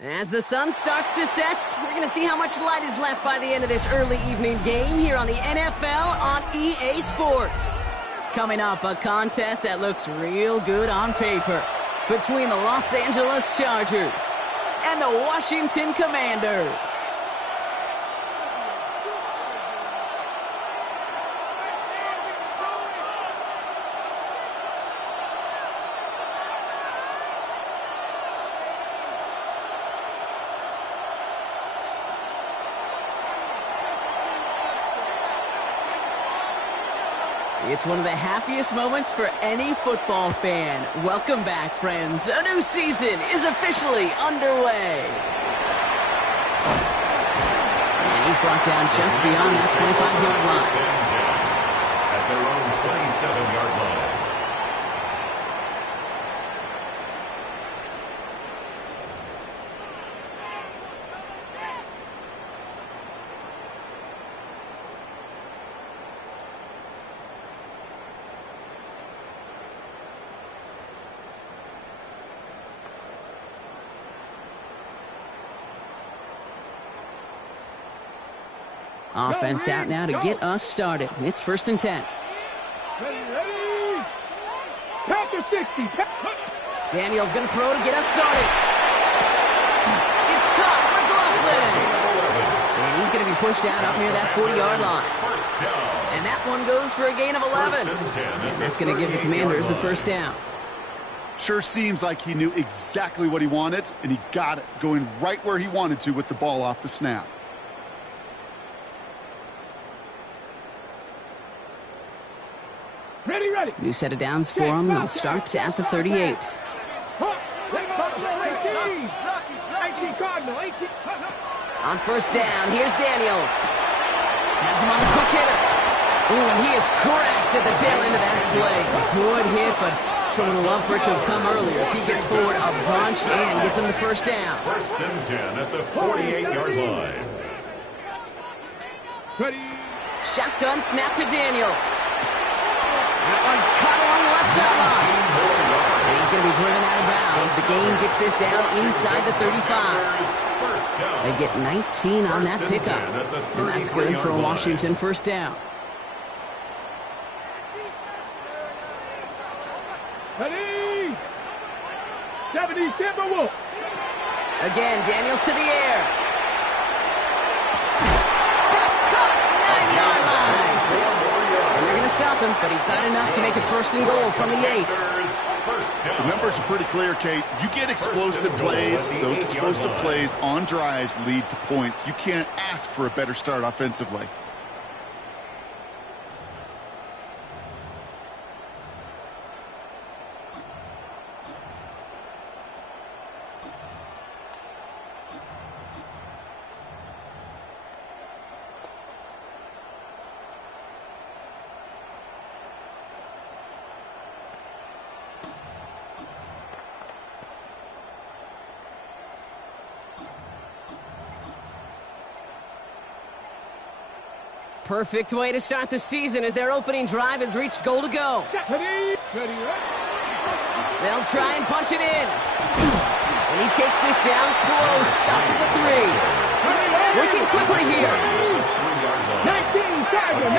As the sun starts to set, we're going to see how much light is left by the end of this early evening game here on the NFL on EA Sports. Coming up, a contest that looks real good on paper between the Los Angeles Chargers and the Washington Commanders. It's one of the happiest moments for any football fan. Welcome back, friends. A new season is officially underway. And he's brought down just beyond that 25-yard line. At their own 27-yard line. Offense out now to get us started. It's 1st and 10. Ready. Packer 60. Daniels going to throw to get us started. It's caught. McLaughlin. And he's going to be pushed down up near that 40-yard line. And that one goes for a gain of 11. And that's going to give the Commanders a first down. Sure seems like he knew exactly what he wanted, and he got it, going right where he wanted to with the ball off the snap. Ready. New set of downs for him. They'll start at the 38. 18 Cardinal, 18. On first down, here's Daniels. Has him on the quick hitter. Ooh, and he is cracked at the tail end of that play. A good hit, but someone would love for it to have come earlier as he gets forward a bunch and gets him the first down. 1st and 10 at the 48-yard line. Ready. Shotgun snap to Daniels. That one's caught along the left sideline. And he's going to be driven out of bounds. The game gets this down inside the 35. They get 19 on that pickup. And that's good for a Washington first down. Ready. 70 Timberwolves. Again, Daniels to the air. Pass caught, 9-yard line. And they're going to stop him, but he got enough to make a 1st and goal from the 8. The numbers are pretty clear, Kate. You get explosive plays. Those explosive plays on drives lead to points. You can't ask for a better start offensively. Perfect way to start the season as their opening drive has reached goal to go. Ready. They'll try and punch it in. And he takes this down close, up to the 3. Working quickly here. 19 Tiger.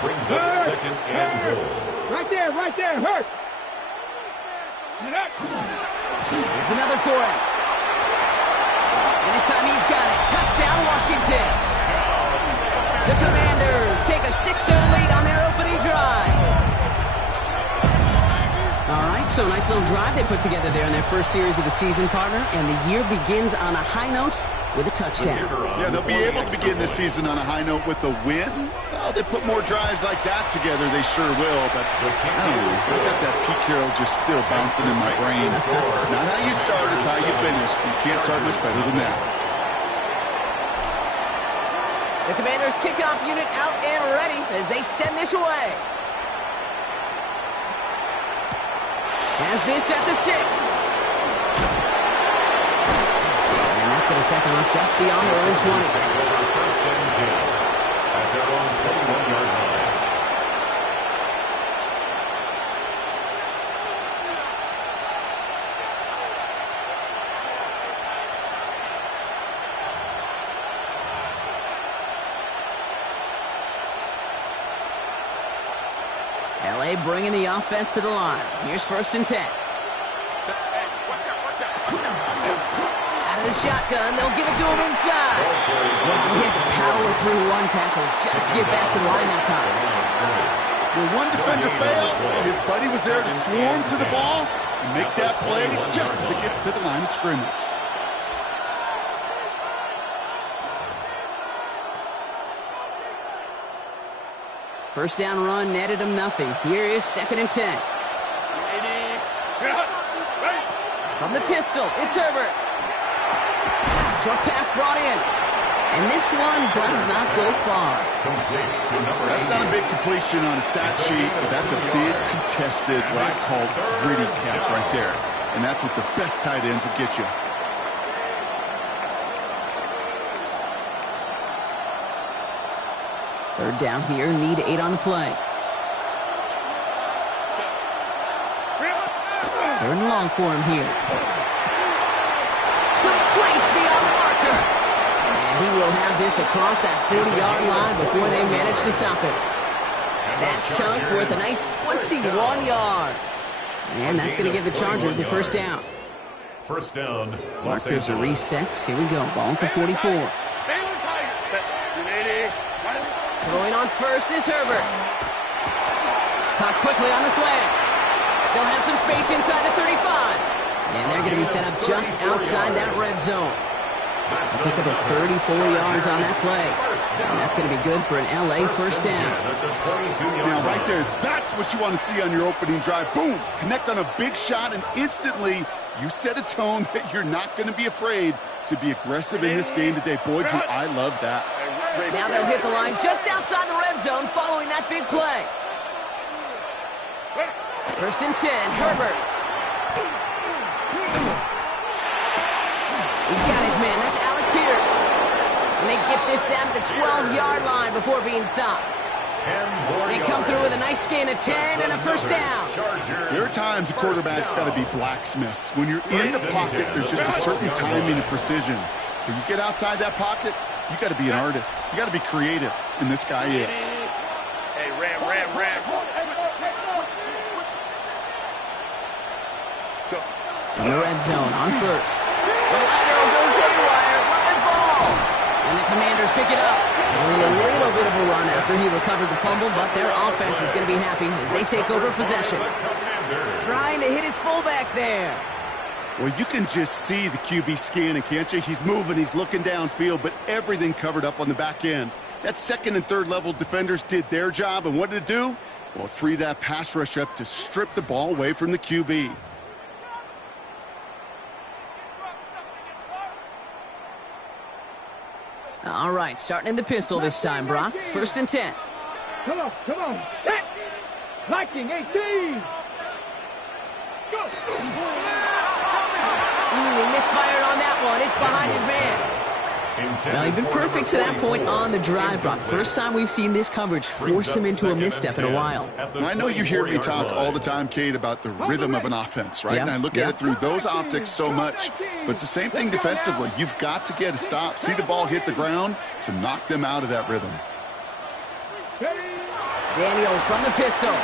Brings up 2nd and goal. Right there, hurt. Here's another for him. And this time he's got it. Touchdown, Washington. The Commanders take a 6-0 lead on their opening drive. All right, so nice little drive they put together there in their first series of the season, partner, and the year begins on a high note with a touchdown. Yeah, they'll be able to begin this season on a high note with a win. Well, they put more drives like that together, they sure will. But I don't know. I got that Pete Carroll just still bouncing in my brain. It's not how you start, it's how you finish. You can't start much better than that. The Commanders' kickoff unit out and ready as they send this away. Has this at the 6. And that's going to set them up just beyond their own 20. First and 10 at their own 21-yard line. LA bringing the offense to the line. Here's first and 10. Out of the shotgun, they'll give it to him inside. Well, he had to power through one tackle just to get back to the line that time. When one defender failed, his buddy was there to swarm to the ball and make that play just as it gets to the line of scrimmage. First down run netted him nothing. Here is second and 10. From the pistol, it's Herbert. Short pass brought in. And this one does not go far. That's not a big completion on a stat sheet, but that's a big contested, what I call gritty catch right there. And that's what the best tight ends will get you. Third down here, need 8 on the play. Third and long for him here. Complete beyond the marker. And he will have this across that 40-yard line before they manage to stop it. That chunk worth a nice 21 yards. And that's going to give the Chargers the first down. First down. Markers are reset. Here we go. Ball at the 44. Throwing on first is Herbert. Caught quickly on the slant. Still has some space inside the 35. And they're going to be set up just outside that red zone. A pick up of 34 yards on that play. And that's going to be good for an LA first down. Now, right there, that's what you want to see on your opening drive. Boom! Connect on a big shot, and instantly you set a tone that you're not going to be afraid to be aggressive in this game today. Boy, do I love that. Now they'll hit the line just outside the red zone following that big play. First and 10, Herbert. He's got his man. That's Alec Pierce. And they get this down to the 12-yard line before being stopped. They come through with a nice gain of 10 and a first down. There are times a quarterback's got to be blacksmiths. When you're in the pocket, there's just a certain timing and precision. When you get outside that pocket, you got to be an artist. You got to be creative, and this guy is. Hey, Ram. Go. In the red zone on first. The lateral goes haywire. Live ball. And the Commanders pick it up. Only a little bit of a run after he recovered the fumble, but their offense is going to be happy as they take over possession. Trying to hit his fullback there. Well, you can just see the QB scanning, can't you? He's moving, he's looking downfield, but everything covered up on the back end. That second and third level defenders did their job, and what did it do? Well, it freed that pass rush up to strip the ball away from the QB. All right, starting in the pistol this time, Brock. First and 10. Come on. Set. Liking 18. Go. He misfired on that one. It's behind his man. Well, he's been perfect to that point on the drive, Brock. First time we've seen this coverage force him into a misstep in a while. I know you hear me talk all the time, Kate, about the rhythm of an offense, right? Yeah. And I look at it through those optics so much. But it's the same thing defensively. You've got to get a stop, see the ball hit the ground to knock them out of that rhythm. Daniels from the pistol.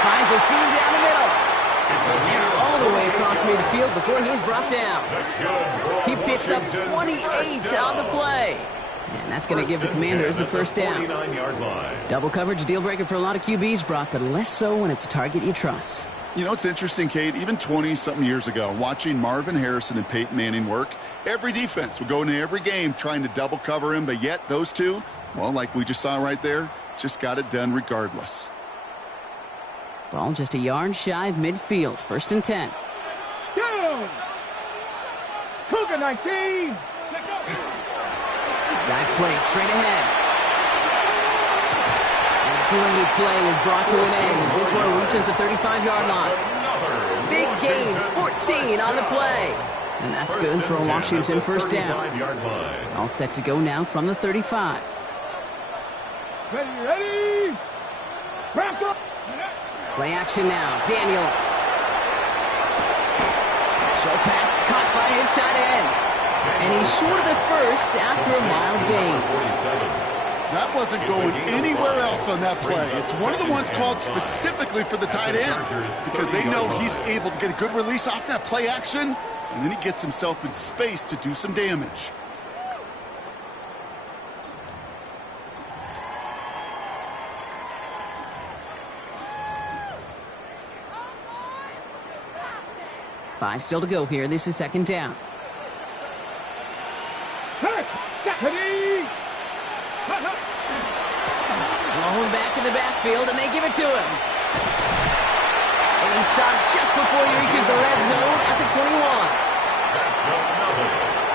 Finds a seam down the middle. And they're all the way across midfield before he's brought down. He picks up 28 on the play. And that's going to give the Commanders the first down. Double coverage, deal breaker for a lot of QBs, Brock, but less so when it's a target you trust. You know, it's interesting, Kate, even 20-something years ago, watching Marvin Harrison and Peyton Manning work, every defense would go into every game trying to double cover him, but yet those two, Well, like we just saw right there, just got it done regardless. Ball just a yard shy of midfield. 1st and 10. Down. Cougar 19. Dive play straight ahead. And a great play is brought to an end as this one reaches the 35-yard line. Big gain, 14 on the play. And that's good for a Washington 1st down. All set to go now from the 35. Ready. Back up. Play action now. Daniels. Short pass caught by his tight end. And he's short of the first after a mild gain. That wasn't going anywhere else on that play. It's one of the ones called specifically for the tight end because they know he's able to get a good release off that play action, and then he gets himself in space to do some damage. Five still to go here. This is 2nd down. Rolling back in the backfield, and they give it to him. And he stopped just before he reaches the red zone at the 21. That's another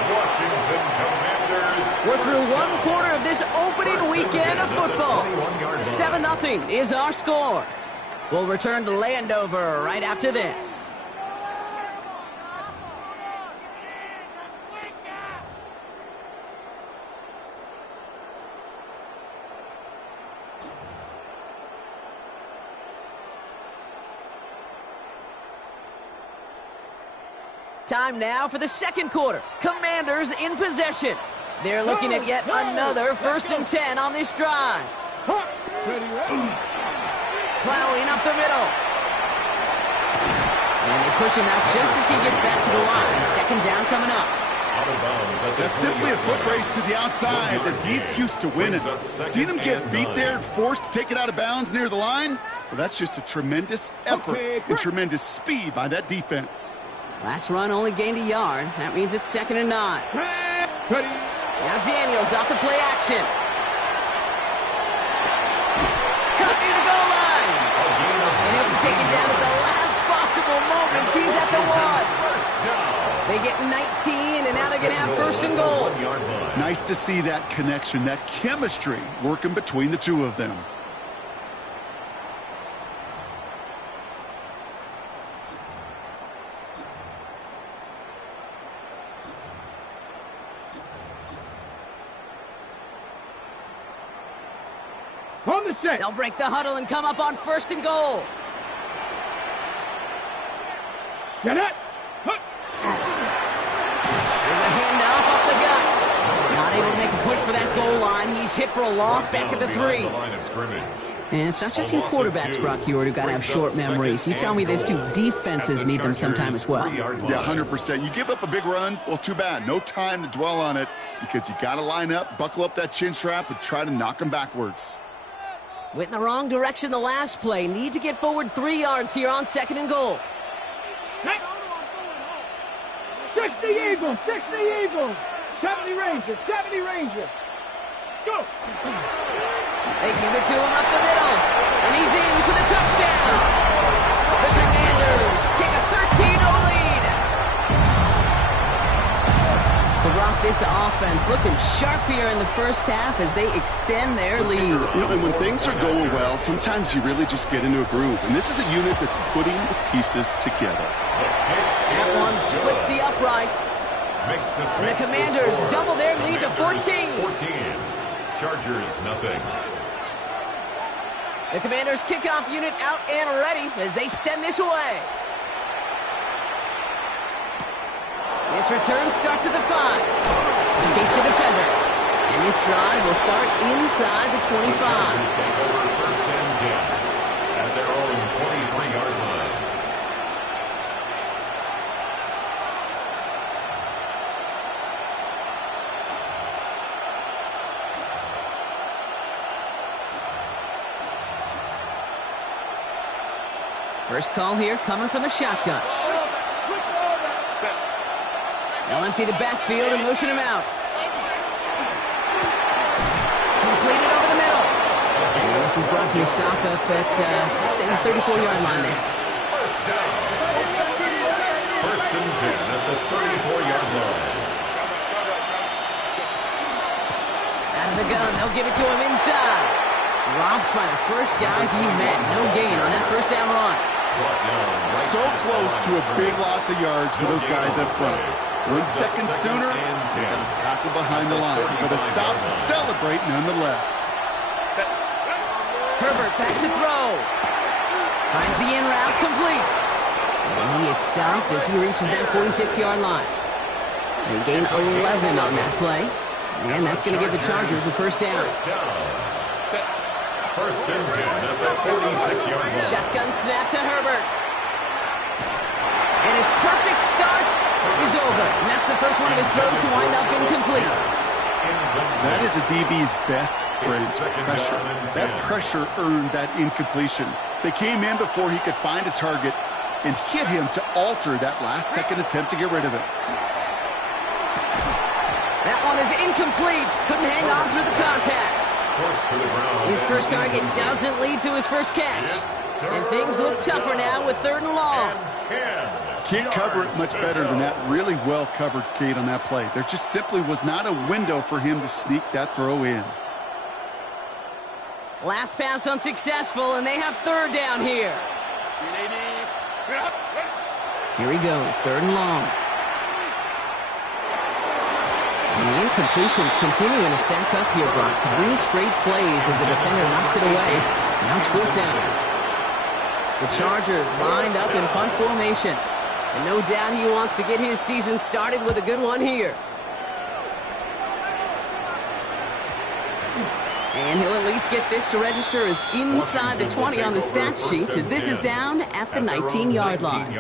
Washington Commanders. We're through 1 quarter of this opening weekend of football. 7-0 is our score. We'll return to Landover right after this. Time now for the 2nd quarter. Commanders in possession. They're looking at yet another 1st and 10 on this drive. Plowing up the middle. And they push him out just as he gets back to the line. 2nd down coming up. That's simply a foot race to the outside that he's used to winning. Seen him get beat there and forced to take it out of bounds near the line? Well, that's just a tremendous effort and tremendous speed by that defense. Last run only gained a yard. That means it's 2nd and 9. Now Daniels off the play action. Cut near the goal line. And he'll be taken down at the last possible moment. He's at the 1. They get 19, and now they're going to have 1st and goal. Nice to see that connection, that chemistry working between the two of them. On the set. They'll break the huddle and come up on 1st and goal. Get it. There's a handoff off the gut. Not able to make a push for that goal line. He's hit for a loss back at the 3. And it's not just you quarterbacks, Brock Huard, who got to have short memories. You tell me these two defenses need them sometime as well. Yeah, 100%. You give up a big run, well, too bad. No time to dwell on it because you got to line up, buckle up that chin strap, and try to knock them backwards. Went in the wrong direction the last play. Need to get forward 3 yards here on 2nd and goal. 60 Eagles, 60 Eagles. 70 Rangers, 70 Rangers. Go. They give it to him up the middle. And he's in for the touchdown. The Commanders take a 13-0 lead. So, Brock, this offense looking sharp here in the 1st half as they extend their lead. You know, and when things are going well, sometimes you really just get into a groove. And this is a unit that's putting the pieces together. That one splits the uprights. And the Commanders double their lead to 14. Chargers, nothing. The Commanders kickoff unit out and ready as they send this away. This return starts at the 5. Escapes the defender. And this drive will start inside the 25. Chargers take over 1st and 10 at their own 23-yard line. First call here coming from the shotgun. They'll empty the backfield and motion him out. Complete This is brought to a stop up at, let's say, the 34-yard line there. First down. First and 10 at the 34-yard line. Out of the gun, they'll give it to him inside. Dropped by the first guy he met. No gain on that first down run. So close to a big loss of yards for those guys up front. 1 second sooner, they got a tackle behind the line, but a stop to celebrate nonetheless. Herbert back to throw. Finds the in route complete. And he is stopped as he reaches that 46-yard line. They gain 11 on that play. And that's going to give the Chargers the first down. First and 10 at the 46-yard line. Shotgun snap to Herbert. And his perfect start is over. And that's the first one of his throws to wind up incomplete. That is a DB's best phrase, pressure. That pressure earned that incompletion. They came in before he could find a target and hit him to alter that last-second attempt to get rid of it. That one is incomplete. Couldn't hang on through the contact. His first target doesn't lead to his first catch. And things look tougher now with 3rd and long. Can't cover it much better than that really well-covered Cade on that play. There just simply was not a window for him to sneak that throw in. Last pass unsuccessful, and they have 3rd down here. Here he goes, 3rd and long. And the incompletions continue in a sack up here, Brock. 3 straight plays as the defender knocks it away. Now it's 4th down. The Chargers lined up in punt formation. And no doubt he wants to get his season started with a good one here. And he'll at least get this to register as inside the 20 on the stat sheet, as this is down at the 19-yard line.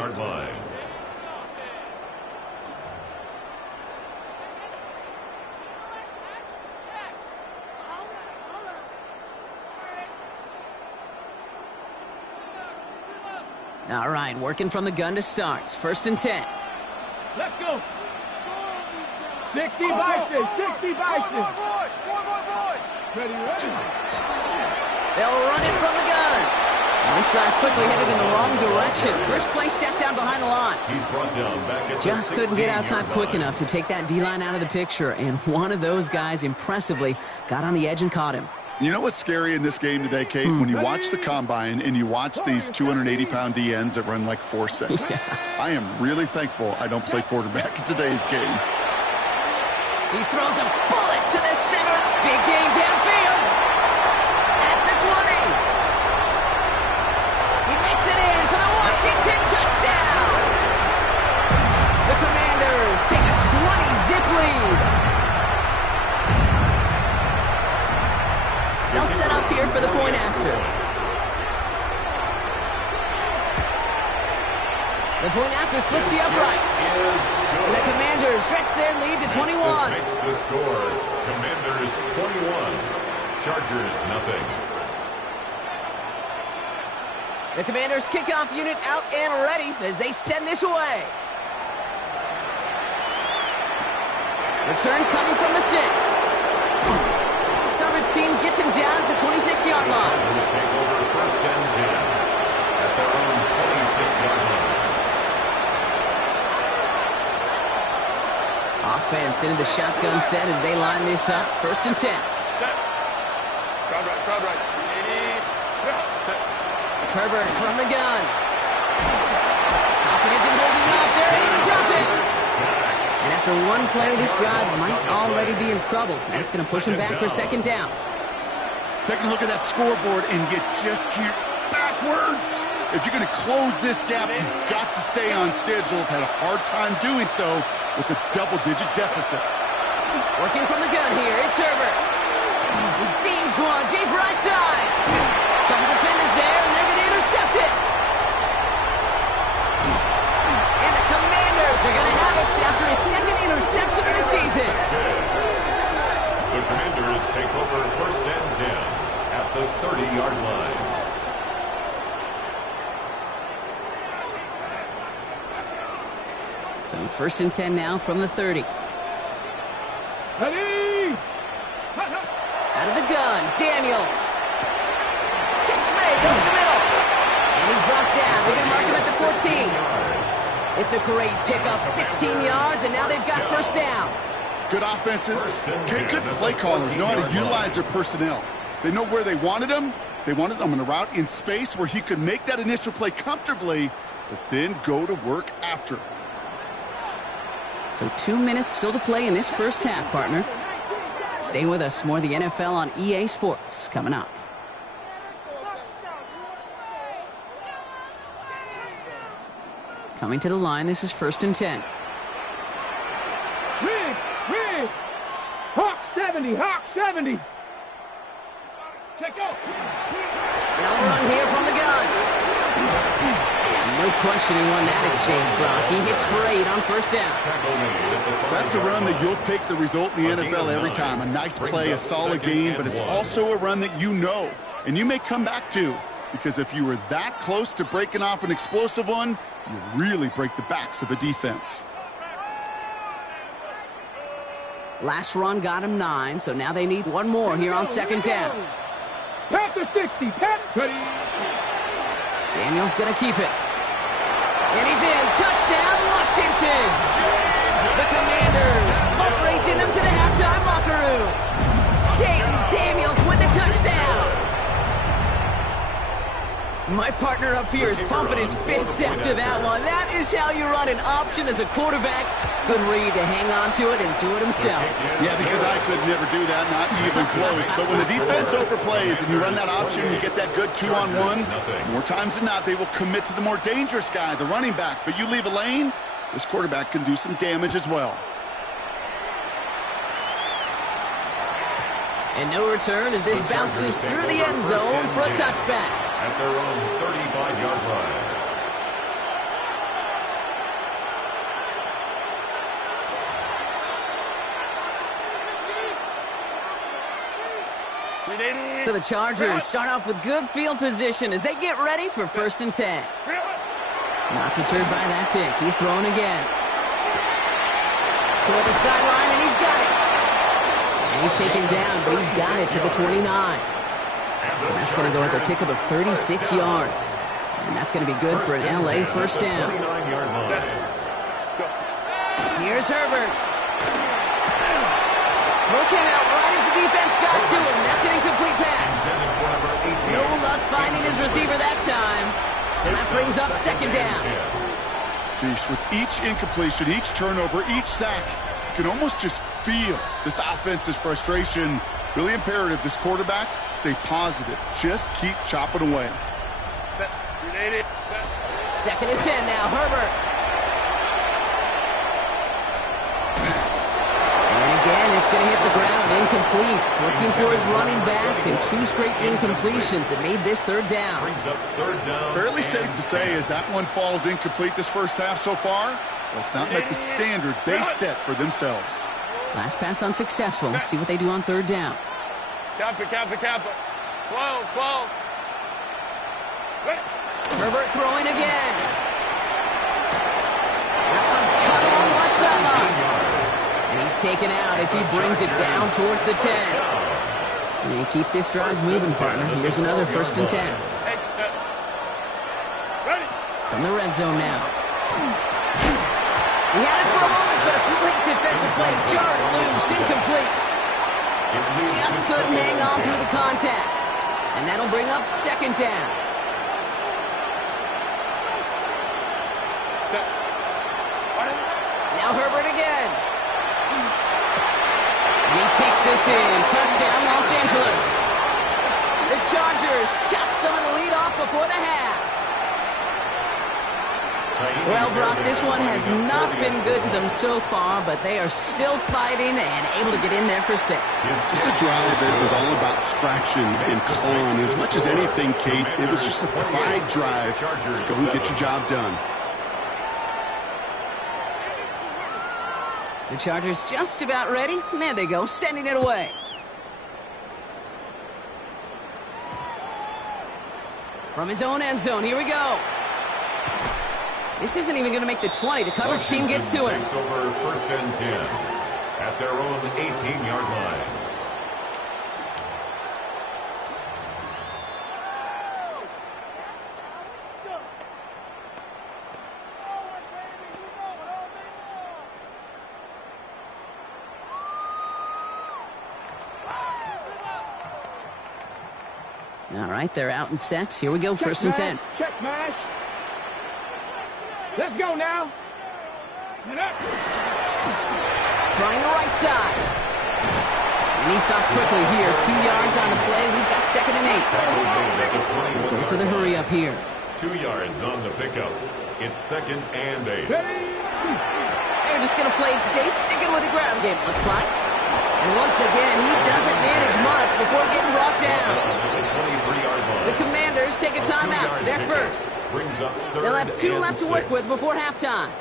All right, working from the gun to start. 1st and 10. Let's go. 60 Bison, 60 Bison. Ready. They'll run it from the gun. And this drive's quickly headed in the wrong direction. First play set down behind the line. He's brought down back at Just couldn't get outside quick enough to take that D-line out of the picture. And one of those guys impressively got on the edge and caught him. You know what's scary in this game today, Kate? When you watch the combine and you watch these 280-pound DNs that run like 4.6. Yeah. I am really thankful I don't play quarterback in today's game. He throws a bullet to the center. Big gain downfield. At the 20. He makes it in for the Washington touchdown. The Commanders take a 20-zip lead. They'll set up here for the point after. The point after splits the uprights. And the Commanders stretch their lead to 21. Makes the score. Commanders 21. Chargers nothing. The Commanders kickoff unit out and ready as they send this away. Return coming from the 6. Team gets him down at the 26-yard line. Chargers take over 1st and 10 at their own 26-yard line. Offense into the shotgun set as they line this up. 1st and 10. Set. Crowd right. Herbert from the gun. Hopkins isn't holding off. They're able to drop it. And after one play, this drive might already be in trouble. That's going to push him back for 2nd down. Taking a look at that scoreboard, and you just can't backwards. If you're going to close this gap, you've got to stay on schedule. Had a hard time doing so with a double-digit deficit. Working from the gun here, it's Herbert. He beams one deep right side. Couple defenders there, and they're going to intercept it. And the Commanders are going to have it after his 2nd interception of the season. The Commanders take over 1st and 10 at the 30-yard line. So 1st and 10 now from the 30. Ready. Out of the gun, Daniels. Over the middle. And he's brought down. They're going to mark him at the 14. It's a great pickup, 16 yards, and now they've got first down. Good offenses. Okay, good play callers know how to utilize their personnel. They know where they wanted him. They wanted him on a route in space where he could make that initial play comfortably, but then go to work after. So 2 minutes still to play in this first half, partner. Stay with us. More of the NFL on EA Sports coming up. Coming to the line, this is 1st and 10. Rig! Hawk 70! Hawk 70! Take off! Now run here from the gun. No question he won that exchange, Brock. He hits for 8 on first down. That's a run that you'll take the result in the NFL every time. A nice play, a solid game, but it's also a run that you know, and you may come back to, because if you were that close to breaking off an explosive one, you really break the backs of a defense. Last run got him 9, so now they need one more here on 2nd down. Panther 60, Panther! Daniel's going to keep it. And he's in. Touchdown, Washington! The Commanders foot racing them to the halftime locker room. Jayden Daniels with the touchdown. My partner up here is pumping his fist after that one. That is how you run an option as a quarterback. Good read to hang on to it and do it himself. Yeah, because I could never do that, not even close. But when the defense overplays and you run that option, you get that good 2-on-1. More times than not, they will commit to the more dangerous guy, the running back. But you leave a lane, this quarterback can do some damage as well. And no return as this bounces through the end zone for a touchback. At their own 35-yard line. So the Chargers start off with good field position as they get ready for 1st and 10. Not deterred by that pick. He's throwing again. Toward the sideline, and he's got it. And he's taken down, but he's got it to the 29. So that's going to go as a pickup of 36 yards. And that's going to be good for an LA first down. Here's Herbert. Throw came out right as the defense got to him. That's an incomplete pass. No luck finding his receiver that time. So that brings up 2nd down. Geez, with each incompletion, each turnover, each sack, you can almost just feel this offense's frustration. Really imperative, this quarterback, stay positive. Just keep chopping away. 2nd and 10 now, Herbert. And again, it's going to hit the ground, incomplete. Looking for his running back, and 2 straight incompletions that made this 3rd down. Fairly safe to say as that one falls incomplete this first half so far, let's not make the standard they set for themselves. Last pass unsuccessful. Let's see what they do on 3rd down. Kappa. 12. Herbert throwing again. That one's cut on left sideline. And he's taken out as he brings it down towards the 10. And keep this drive moving, partner. Here's another 1st and 10. From the red zone now. He had it for a moment, but a quick defensive play. Jar it loose, incomplete. Just couldn't hang on through the contact. And that'll bring up 2nd down. Now Herbert again. And he takes this in. Touchdown, Los Angeles. The Chargers chop some of the lead off before the half. Well, Brock, this one has not been good to them so far, but they are still fighting and able to get in there for 6. Just a drive that was all about scratching and clawing. As much as anything, Kate, it was just a pride drive to go and get your job done. The Chargers just about ready. And there they go, sending it away. From his own end zone, here we go. This isn't even going to make the 20. The coverage team gets to it. Takes over 1st and 10 at their own 18-yard line. All right, they're out and set. Here we go, first and 10. Check mash. Let's go now. Get up. Trying the right side. And he stopped quickly here. 2 yards on the play. We've got 2nd and 8. Those are the hurry up here. 2 yards on the pickup. It's 2nd and 8. They're just going to play it safe, sticking with the ground game, it looks like. And once again, he doesn't manage much before getting brought down. The Commanders take a timeout. They're first. They'll have 2 left to work with before halftime.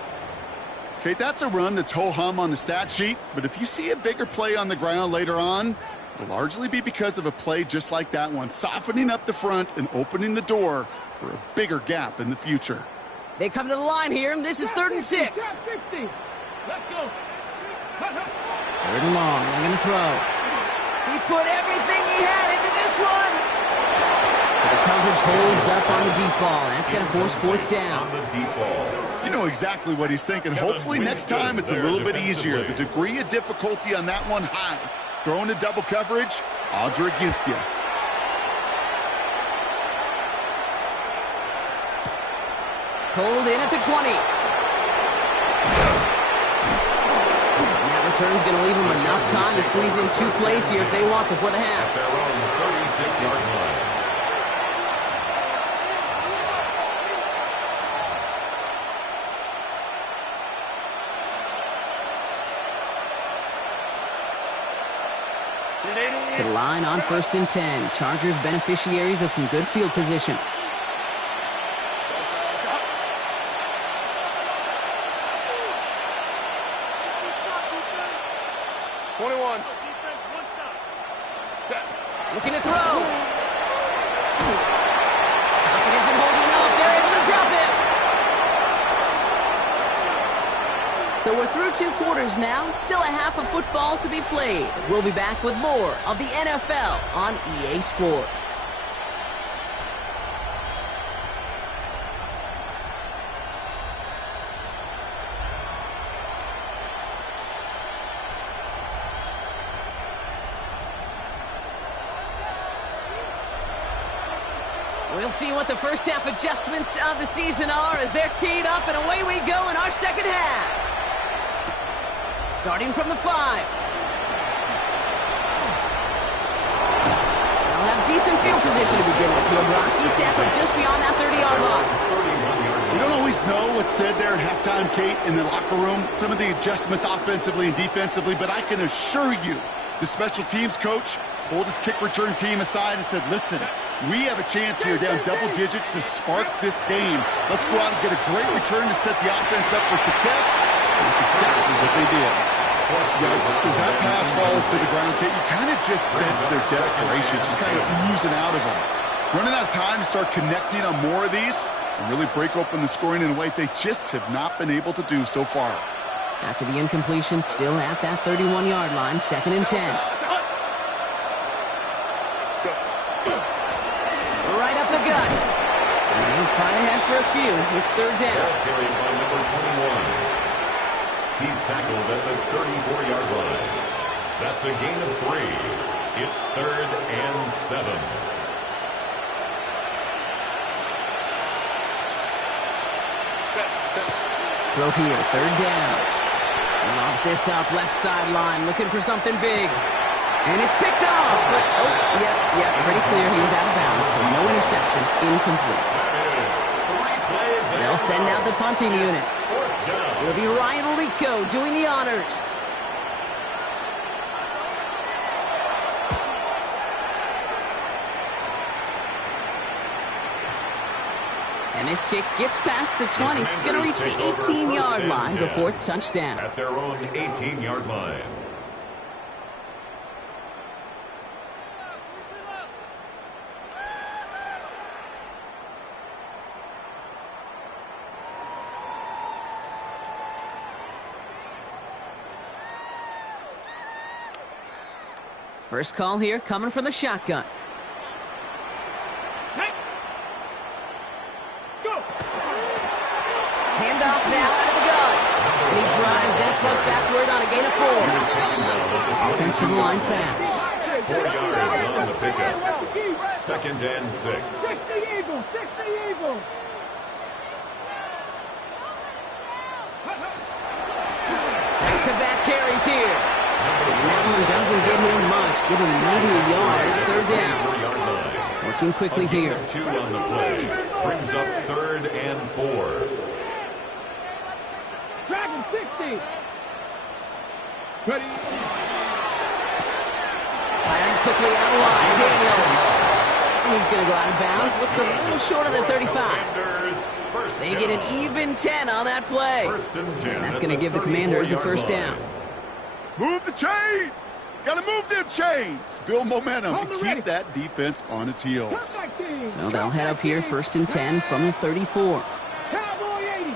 Okay, that's a run that's ho-hum on the stat sheet, but if you see a bigger play on the ground later on, it'll largely be because of a play just like that one, softening up the front and opening the door for a bigger gap in the future. They come to the line here, and this is 3rd and 6. Let's go. 3rd and long. They're going to throw. He put everything he had into this one. So the coverage holds up on the deep ball. That's going to force 4th down. On the deep ball. You know exactly what he's thinking. Hopefully next time it's a little bit easier. The degree of difficulty on that one high. Throwing to double coverage, odds are against you. Pulled in at the 20. And that return's going to leave them enough time to squeeze in 2 plays here if they want before the half. At their own 36-yard line. To the line on 1st and 10. Chargers beneficiaries of some good field position. Looking to throw. Pocket isn't holding up. They're able to drop him. So we're through 2 quarters now. Still a half of football to be played. We'll be back with more of the NFL on EA Sports. We'll see what the first half adjustments of the season are as they're teed up, and away we go in our second half. Starting from the 5. They'll have decent field position to begin with here, Brock. He's set up just beyond that 30-yard line. We don't always know what's said there at halftime, Kate, in the locker room. Some of the adjustments offensively and defensively, but I can assure you the special teams coach pulled his kick return team aside and said, listen, we have a chance here down double digits to spark this game. Let's go out and get a great return to set the offense up for success. And that's exactly what they did. Yikes, as that pass falls to the ground, Kate, you kind of just sense their desperation, just kind of oozing out of them. Running out of time to start connecting on more of these and really break open the scoring in a way they just have not been able to do so far. After the incompletion, still at that 31-yard line, 2nd and 10. Right up the gut. And they fight ahead for a few. It's 3rd down. Carried by number 21. He's tackled at the 34-yard line. That's a gain of 3. It's 3rd and 7. Throw here, 3rd down. Lobs this up, left sideline, looking for something big. And it's picked off, but, pretty clear he was out of bounds, so no interception, incomplete. They'll send out the punting unit. It'll be Ryan Rico doing the honors. And this kick gets past the 20. It's going to reach the 18-yard line before it's touchdown. At their own 18-yard line. First call here coming from the shotgun. Handoff now out of the gun. And he drives that punt backward on a gain of 4. Offensive line fast. 4 yards on the pickup. 2nd and 6. 60 Eagles, 60 Eagles. Back-to-back carries here. And that one doesn't get him much. Give him maybe a yard. It's 3rd down. Working quickly here. 2 on the play. Brings up 3rd and 4. Dragon 60. Ready. Firing quickly out wide. Daniels. And he's going to go out of bounds. Looks a little short of the 35. They get an even 10 on that play. 1st and 10. And that's going to give the Commanders a 1st down. Move the chains. Got to move them chains. Build momentum and keep ready. that defense on its heels. Comeback team. So they'll head up here 1st and 10 from the 34. Cowboy 80.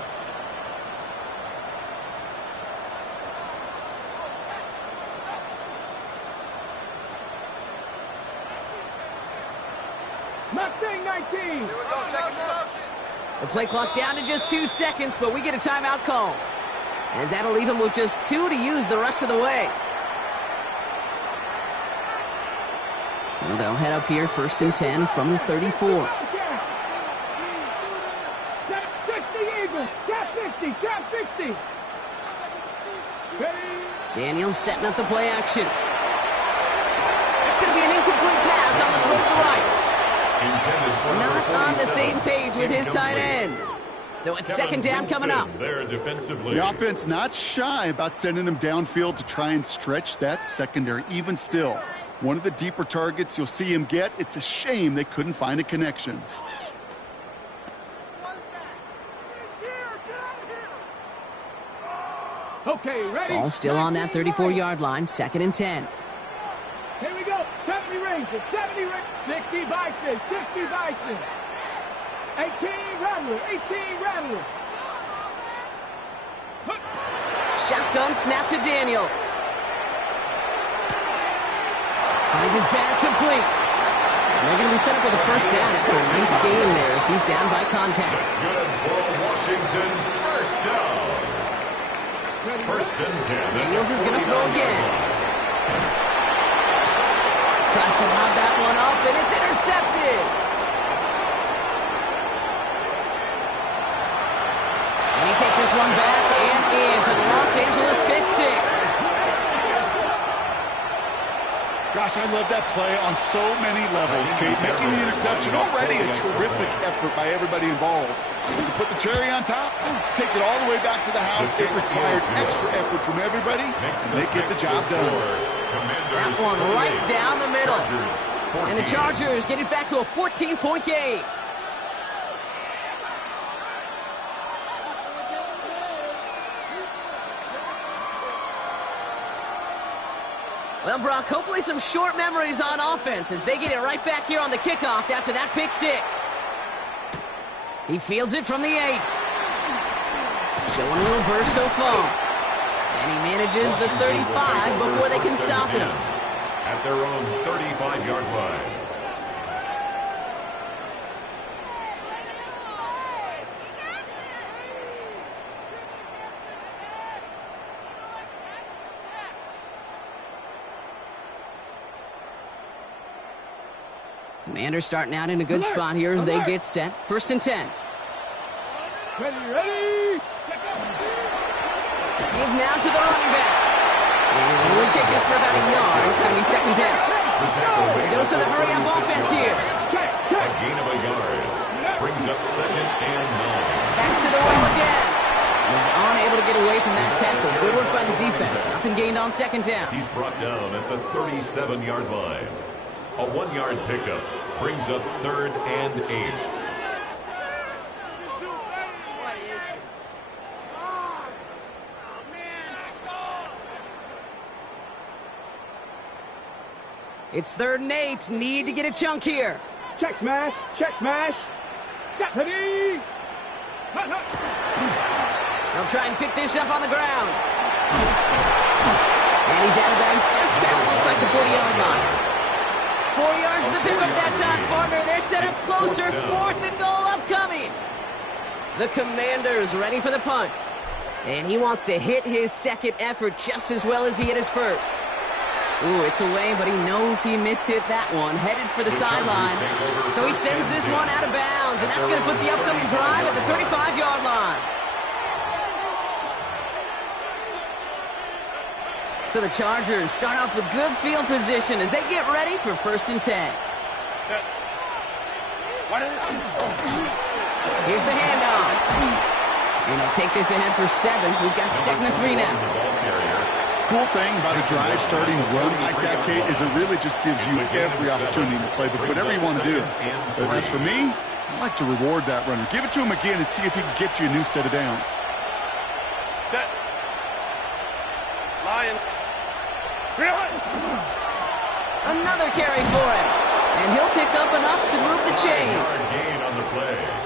Mustang 19. The play clock down to just 2 seconds, but we get a timeout call. As that'll leave him with just 2 to use the rest of the way. So they'll head up here 1st and 10 from the 34. 60 Eagles. Trap 50. Trap 60. Ready. Daniels setting up the play action. It's going to be an incomplete pass on the play to the right. Not on the same page with his tight end. So it's 2nd down coming up. There defensively. The offense not shy about sending him downfield to try and stretch that secondary. Even still, one of the deeper targets you'll see him get. It's a shame they couldn't find a connection. Okay, ready. Ball still on that 34-yard line, 2nd and 10. Here we go. 70 Rangers. 70 Rangers. 60 Bison. 60 Bison. 18 Rattler. 18 Rattler. Shotgun snap to Daniels. Finds his bag complete. And they're going to be set up with a 1st down after a nice gain there as he's down by contact. Good for Washington. 1st down. 1st and 10. Daniels is going to throw again. Tries to lob that one up, and it's intercepted. And he takes this one back and in for the Los Angeles pick 6. Gosh, I love that play on so many levels, Kate. Making the interception already a terrific effort by everybody involved. To put the cherry on top, to take it all the way back to the house, it required extra effort from everybody, and they get the job done. That one right down the middle. And the Chargers get it back to a 14-point game. Well, Brock, hopefully some short memories on offense as they get it right back here on the kickoff after that pick 6. He fields it from the 8. Showing a little burst so far. And he manages the 35 before they can stop him. At their own 35-yard line. Commanders starting out in a good spot here as they get set. 1st and 10. Ready, ready. Give now to the running back. And it'll only take this for about a yard. It's going to be 2nd down. A dose of the hurry-up offense here. A gain of a yard. Brings up 2nd and 9. Back to the well again. He's unable to get away from that tackle. Good work by the defense. Nothing gained on 2nd down. He's brought down at the 37-yard line. A 1-yard pickup brings up 3rd and 8. It's 3rd and 8. Need to get a chunk here. Check smash. Check smash. Got ready. They'll try and pick this up on the ground. And he's out of bounds just past, looks like the 40-yard line. 4 yards to pick up that time, partner. They're set up closer. 4th and goal upcoming. The Commanders ready for the punt. And he wants to hit his 2nd effort just as well as he hit his 1st. Ooh, it's away, but he knows he mishit that one. Headed for the sideline. So he sends this one out of bounds, and that's going to put the upcoming drive at the 35-yard line. So the Chargers start off with good field position as they get ready for 1st and 10. Here's the handoff. And they'll take this ahead for 7. We've got 2nd and 3 now. Cool thing about a drive starting run like that, Kate, is it really just gives you every opportunity to play with whatever you want to do. But as for me, I like to reward that runner. Give it to him again and see if he can get you a new set of downs. Set. Lion. Another carry for him. And he'll pick up enough to move the chains.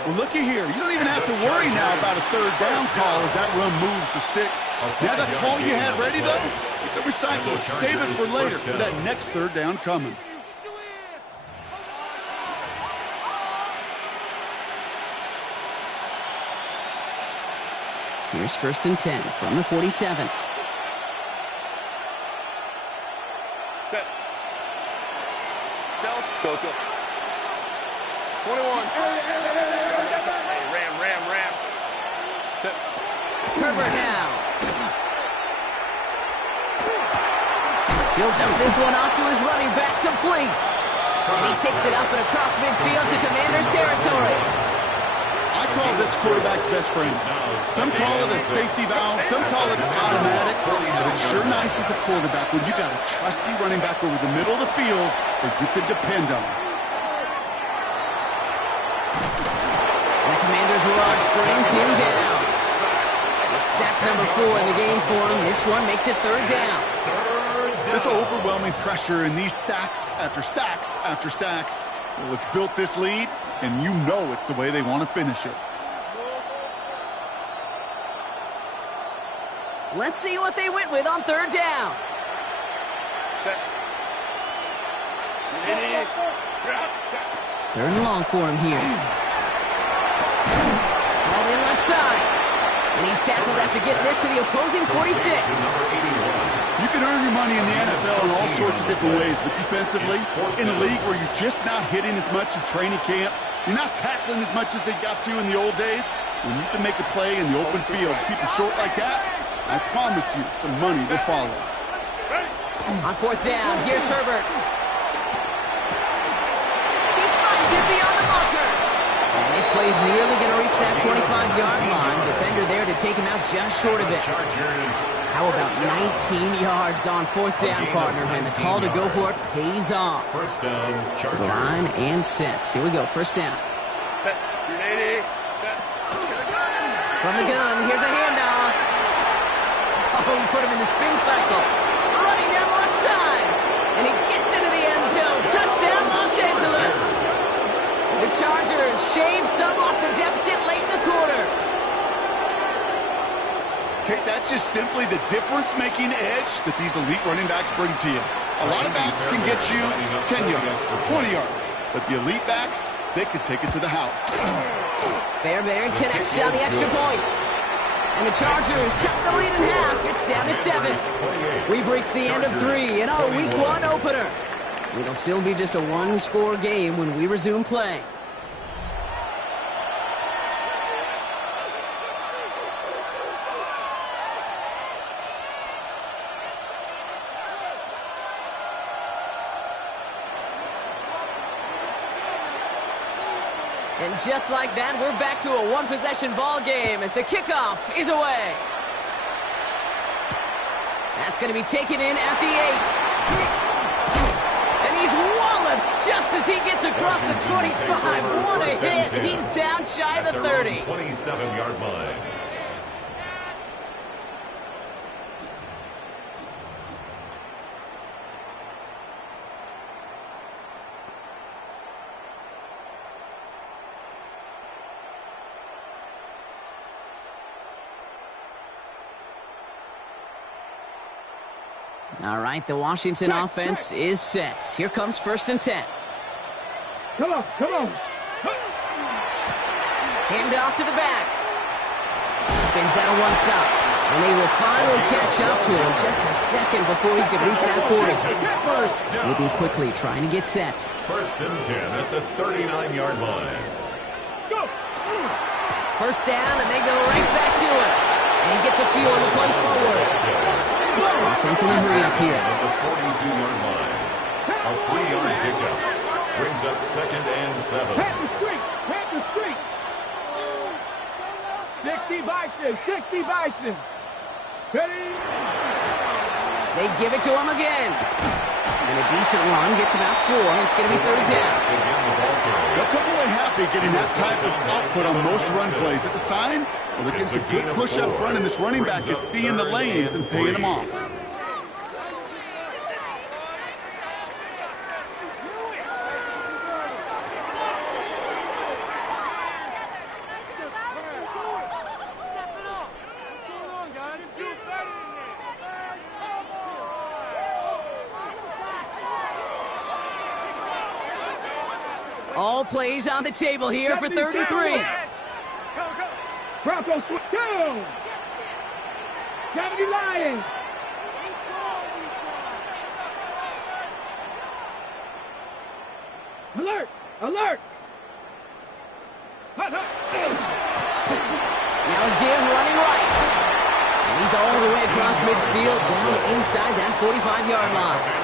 Well, looky here. You don't even have to worry now about a 3rd down call as that run moves the sticks. Now that call you had ready, though, you can recycle it. Save it for later for that next 3rd down coming. Here's 1st and 10 from the 47. Set. Go. 21. Hey, ram. Set. Herbert now. He'll dump this one off to his running back, complete. And he takes it up and across midfield to Commanders territory. I call this quarterback's best friend. Some call it a safety valve, some call it automatic, but it's sure nice as a quarterback when you got a trusty running back over the middle of the field that you can depend on. The Commanders' rush brings him down. It's sack number 4 in the game for him. This one makes it 3rd down. This overwhelming pressure and these sacks after sacks after sacks, well, it's built this lead, and you know it's the way they want to finish it. Let's see what they went with on 3rd down. Third and long for him here. Ball in left side. And he's tackled after getting this to the opposing 46. You can earn your money in the NFL in all sorts of different ways, but defensively, in a league where you're just not hitting as much in training camp, you're not tackling as much as they got to in the old days, when you can make a play in the open field, keep it short like that, I promise you some money will follow. On 4th down, here's Herbert. He finds it beyond the marker. And this play's nearly going to reach that 25-yard line. Defender there to take him out just short of it. How about 19 yards on 4th down, partner? And the call to go for it pays off. 1st down, Chargers. To the line and set. Here we go, 1st down. Set. From the gun, here's a handoff. Oh, he put him in the spin cycle. Running down the left side. And he gets into the end zone. Touchdown, Los Angeles. The Chargers shave some off the deficit late in the quarter. Okay, that's just simply the difference-making edge that these elite running backs bring to you. A lot of backs can get you 10 yards, 20 yards, but the elite backs, they can take it to the house. Fairbairn connects down the extra point. And the Chargers cut the lead in half. It's down to 7. We've reached the end of 3 in our Week 1 opener. It'll still be just a one-score game when we resume play. And just like that, we're back to a one-possession ball game as the kickoff is away. That's going to be taken in at the 8. And he's walloped just as he gets across the 25. What a hit. He's down shy of the 30. 27-yard line. All right, the Washington offense is set. Here comes 1st and 10. Come on. Hand off to the back. Spins out of one side. And they will finally catch up to him just a second before he could reach that 40. Moving quickly, trying to get set. First and 10 at the 39-yard line. First down, and they go right back to it. And he gets a few on the punch forward. Offense in a hurry up here. At the 42-yard line. A 3-yard pickup. Brings up second and 7. Panther streak. 60 Bison, 60 Bison. Ready? They give it to him again. And a decent run gets about 4. It's going to be third down. They'll come away happy getting that type of output on most run plays. It's a sign. Well, they're getting some good push up front, and this running back is seeing the lanes and paying them off. All plays on the table here for 33. Broncos switch. 70 Lions. Alert! Alert! Hut, hut. Now again, running right. And he's all the way across midfield, down inside that 45-yard line.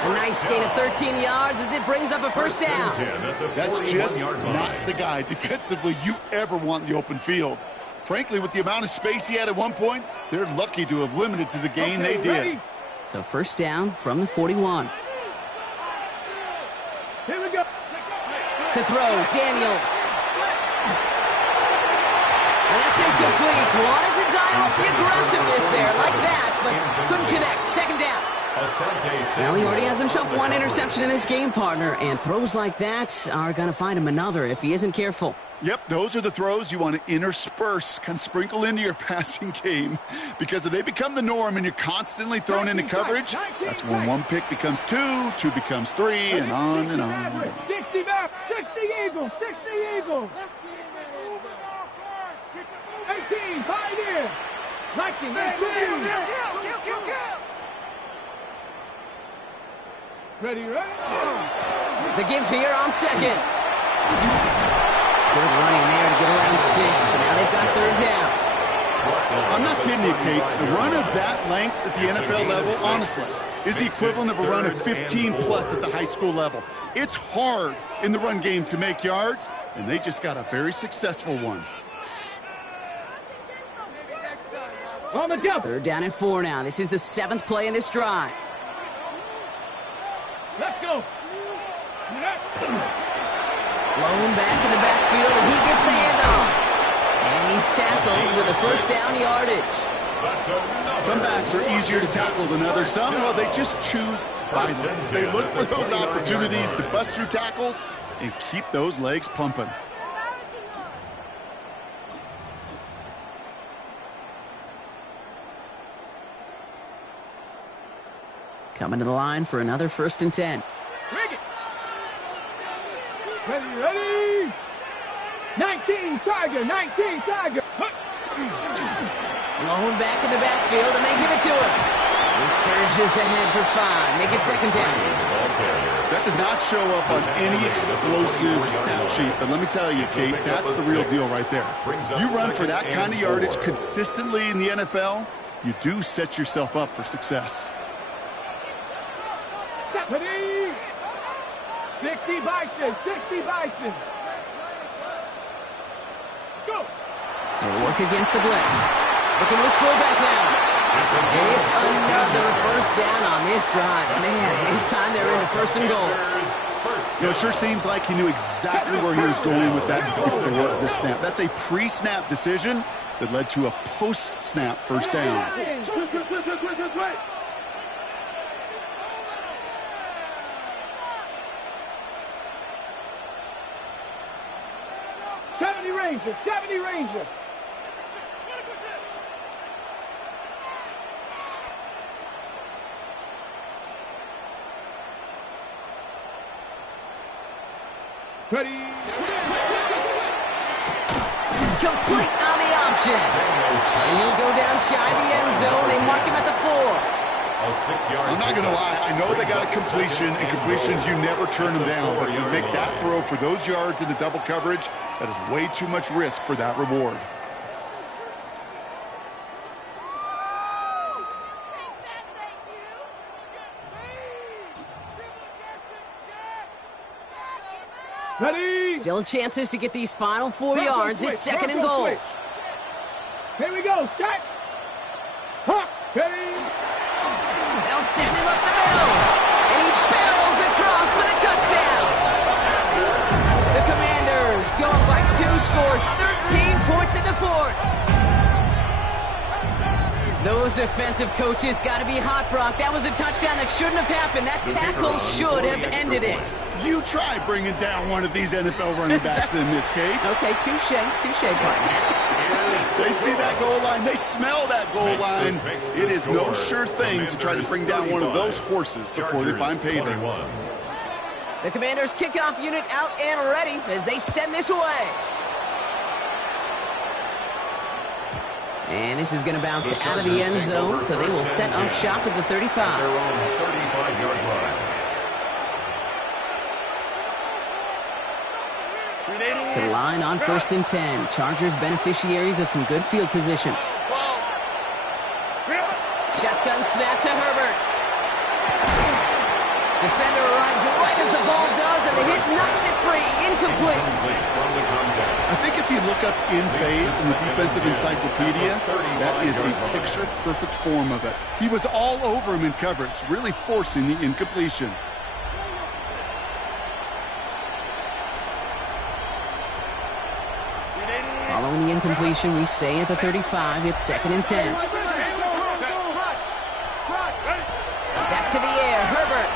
A nice gain of 13 yards as it brings up a first down. That's just not the guy defensively you ever want in the open field. Frankly, with the amount of space he had at one point, they're lucky to have limited to the gain they did. So first down from the 41. Here we go. To throw, Daniels. And that's incomplete. Wanted to dial up the aggressiveness there like that, but couldn't connect. Second down. Well, he already has himself one interception in this game, partner, and throws like that are going to find him another if he isn't careful. Yep, those are the throws you want to intersperse, kind of sprinkle into your passing game, because if they become the norm and you're constantly thrown into coverage, that's when one pick becomes 2, 2 becomes 3, and on and on. 60 back, 60 Eagles, 60 Eagles. 18, Pioneer. 19, 18. Ready? The give here on second. Good running there to get around 6, but now they've got third down. I'm not kidding you, Kate. A run of that length at the NFL level, honestly, is the equivalent of a run of 15-plus at the high school level. It's hard in the run game to make yards, and they just got a very successful one. On the jump. Third down and 4 now. This is the 7th play in this drive. Let's go. Blown back in the backfield, and he gets the handoff. And he's tackled with a first down yardage. Some backs are easier to tackle than others. Some, well, they just choose violence. They look for those opportunities to bust through tackles and keep those legs pumping. Coming to the line for another first and 10. Ready? 19 Tiger, 19 Tiger. Blown back in the backfield, and they give it to him. He surges ahead for 5. Make it second down. That does not show up on any explosive stat sheet, but let me tell you, Kate, that's the real deal right there. You run for that kind of yardage consistently in the NFL, you do set yourself up for success. Ready? 60 Bison, 60 Bison. Go. They'll work against the blitz. Looking to his fullback now. It's another first down on this drive. Man, this time they're into first and goal. You know, it sure seems like he knew exactly where he was going with that before the snap. That's a pre-snap decision that led to a post-snap first down. Ranger, 70 Ranger. Ready? Complete on the option. And he'll go down shy of the end zone. They mark him at the 4. I'm not going to lie. I know they got a completion, and completions, you never turn them down. But to make that throw for those yards in the double coverage, that is way too much risk for that reward. Ready? Still chances to get these final 4 yards. It's second and goal. Here we go. Set. Hawk. Ready? They'll send him up the middle. And he barrels across for the touchdown. The Commanders going by 2 scores, 13 points in the 4th. Those defensive coaches got to be hot, Brock. That was a touchdown that shouldn't have happened. That tackle should have ended it. You try bringing down one of these NFL running backs in this case. Okay, touche, partner. They see that goal line. They smell that goal line. It is no sure thing to try to bring down one of those horses before they find pay dirt. The Commanders' kickoff unit out and ready as they send this away. And this is going to bounce out of the end zone, so they will set up shop at the 35. Their own 35-yard line. To the line on 1st and 10. Chargers beneficiaries of some good field position. Shotgun snap to Herbert. Defender arrives right as the ball does, and the hit knocks it free. Incomplete. I think if you look up in phase in the defensive encyclopedia, that is a picture-perfect form of it. He was all over him in coverage, really forcing the incompletion. Following the incompletion, we stay at the 35. It's 2nd and 10. Back to the air, Herbert.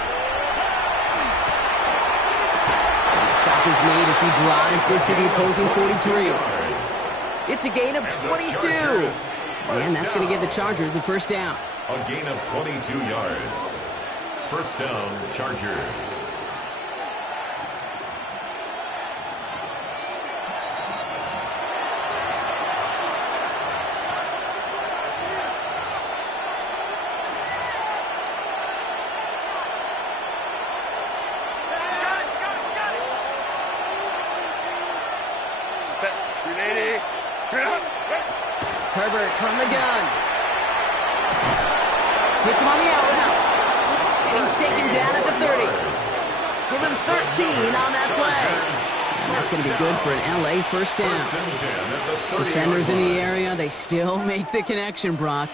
And the stop is made as he drives this to the opposing 43. It's a gain of 22. And that's going to give the Chargers the first down. A gain of 22 yards. First down, Chargers. Herbert from the gun. Hits him on the out route. And he's taken down at the 30. Give him 13 on that play. And that's going to be good for an LA first down. Defenders in the area, they still make the connection, Brock.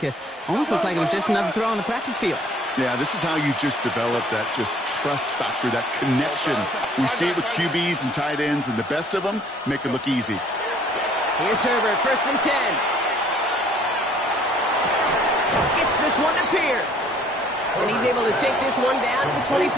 Almost looked like it was just another throw on the practice field. Yeah, this is how you just develop that just trust factor, that connection. We see it with QBs and tight ends, and the best of them make it look easy. Here's Herbert, 1st and 10. Gets this one to Pierce. And he's able to take this one down to the 25.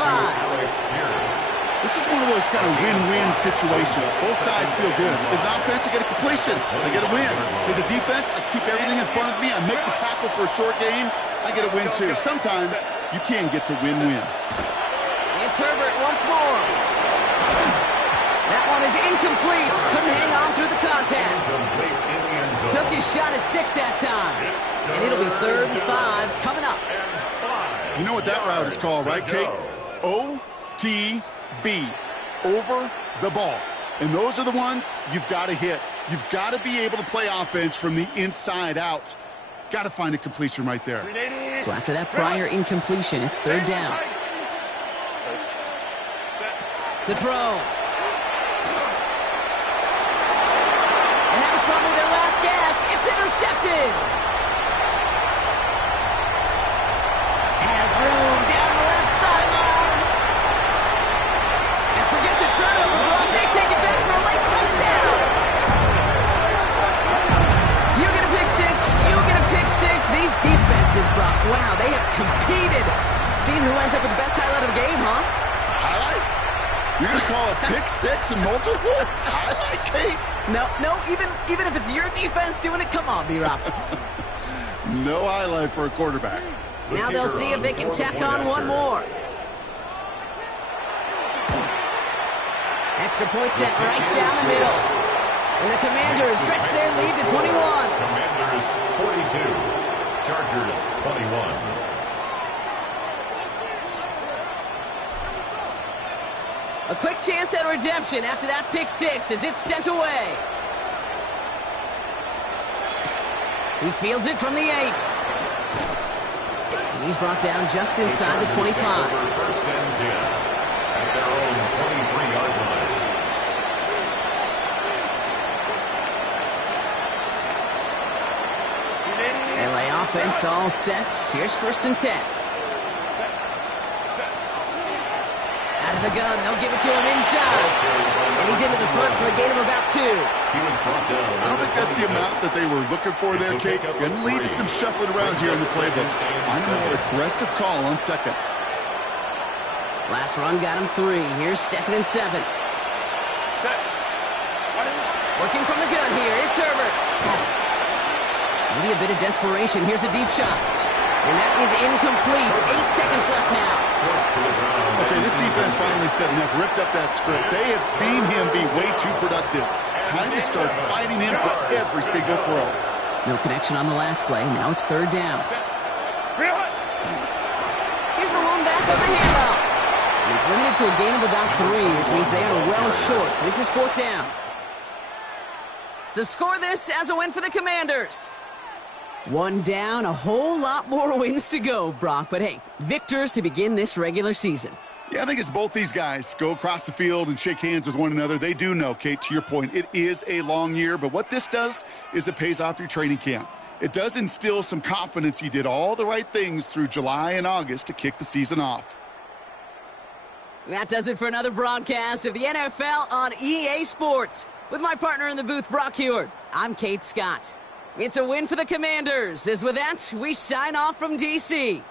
This is one of those kind of win-win situations. Both sides feel good. As an offense, I get a completion. I get a win. As a defense, I keep everything in front of me. I make the tackle for a short gain. I get a win, too. Sometimes you can get to win-win. It's Herbert once more. That one is incomplete. Couldn't hang on through the contact. Took his shot at 6 that time. And it'll be 3rd and 5 coming up. You know what that route is called, right, Kate? OTB. Over the ball. And those are the ones you've got to hit. You've got to be able to play offense from the inside out. Got to find a completion right there. So after that prior incompletion, it's 3rd down. To throw. And that was probably their last gasp. It's intercepted. Has room down the left sideline. And forget the turnover, Brock. They take it back for a late touchdown. You get a pick six. You get a pick six. These defenses, Brock, wow, they have competed. Seeing who ends up with the best highlight of the game, huh? Highlight? You're going to call a pick six and multiple? Highlight, Kate? No, even if it's your defense doing it, come on, B-Rob. No highlight for a quarterback. Now they'll see if they can tack on one more. Extra point set right down the middle. And the Commanders stretch their lead to 21. Commanders 42, Chargers 21. A quick chance at redemption after that pick six as it's sent away. He fields it from the 8. And he's brought down just inside the 25. First and 10 at their own 23-yard line. LA offense all set. Here's first and 10. Out of the gun, they'll give it to him inside. And he's into the front for a gain of about 2. He was brought down. I don't think that's the amount that they were looking for there, Kate. Going to lead to some shuffling around here in the playbook. I'm a more aggressive call on second. Last run got him 3. Here's second and 7. Working from the gun here, it's Herbert. Maybe a bit of desperation. Here's a deep shot. And that is incomplete. 8 seconds left now. Okay, this defense finally set enough, ripped up that script. They have seen him be way too productive. Time to start fighting him for every single throw. No connection on the last play. Now it's third down. Here's the one back on the handoff. He's limited to a gain of about 3, which means they are well short. This is fourth down. So score this as a win for the Commanders. One down, a whole lot more wins to go, Brock. But hey, victors to begin this regular season. Yeah, I think it's both these guys go across the field and shake hands with one another. They do know, Kate, to your point, it is a long year. But what this does is it pays off your training camp. It does instill some confidence. You did all the right things through July and August to kick the season off. That does it for another broadcast of the NFL on EA Sports. With my partner in the booth, Brock Huard, I'm Kate Scott. It's a win for the Commanders, as with that, we sign off from D.C.